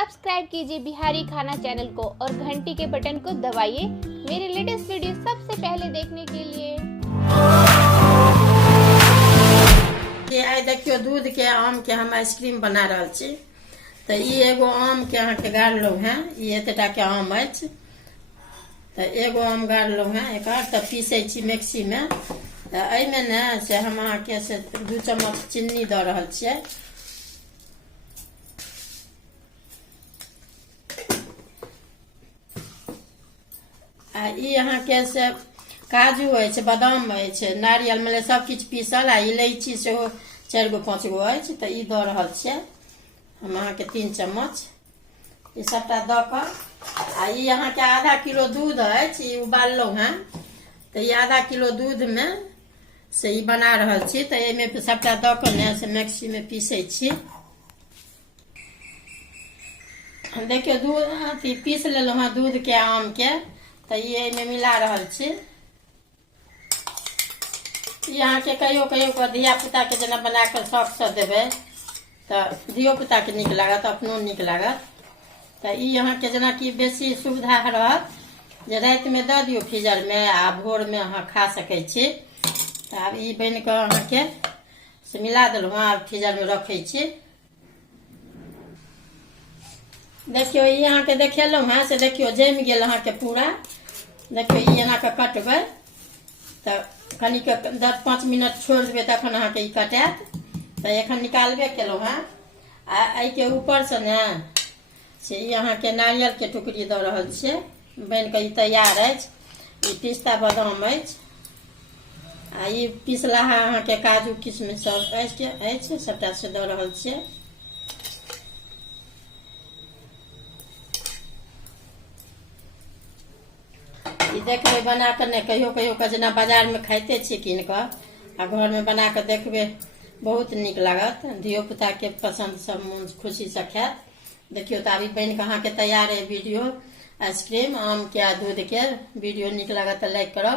Subscribe कीजिए बिहारी खाना channel को और घंटी के बटन को दबाइए मेरे लेटेस्ट वीडियो सबसे पहले देखने के लिए। आई देखियो दूध के आम के हम आइसक्रीम बना रहा छी। तो ये एगो आम के अहाँ के गाड़लो हैं, ये एतटा के आम अछि। तो एगो आम गाड़लो हैं एक तो पीसे छी मिक्सी में। तो एमे ने से हम अहाँ के से 2 चम्मच चीनी द रहल छियै। आ ई अहाँ के से काजू अछि, बादाम अछि, नारियल मतलब सब किछ पीसल आ इलायची सेहो 4 गो 5 गो अछि। तो ई द रहल छियै हम अहाँ के 3 चम्मच ई सबटा द क आ ई अहाँ के आधा किलो दूध अछि, ई उबाललहुँ हैं। तो ई आधा किलो दूध में से ई बना रहल छी। तो एमे सबटा द क ने से मिक्सी में पीसे छी। देखियो दूध अथी पीस लेलहुँ हैं दूध के आम के। तो ये में मिला रहल छी। यहाँ के कहियो कहियो धिया पुता के जना बना कर शौक से देवे तो धियो पुता के निक लागत, अपनो निक लागत। तो यहाँ के जना कि बेसी सुविधा रहत जे रात में द दियो फ्रीजर में आ भोर में अहाँ खा सकै छी। तो आब ई बन के अहाँ के से मिला देलहुँ, आब फ्रीजर में रखे छी। देखियो ई अहाँ के देखेलहुँ हैं से देखियो जम गेल अहाँ के पूरा। देखियो ई अहाँ के कटबै तो कनी के 10-5 मिनट छोड़ देबै तखन अहाँ के ई कटात। तो एखन निकालबे केलहुँ हैं। आ एहि के ऊपर से ने से ई अहाँ के नारियल के टुकड़ी द रहल छियै। बन के ई तैयार अछि। ई पिस्ता बादाम अछि आ ई पिसलाहा अहाँ के काजू किशमिश सब अछि सबटा से द रहल छियै। देखबे बना कर ने कहियो कहियो के जना बाजार में खाइते छी कीन कर आ घर में बना कर देखबे बहुत निक लागत। धियो पुता के पसंद सब मन खुशी से खायत। देखियो तो अभी बन के अहाँ के तैयार है वीडियो आइसक्रीम आम के आ दूध के। वीडियो निक लागत तो लाइक करो।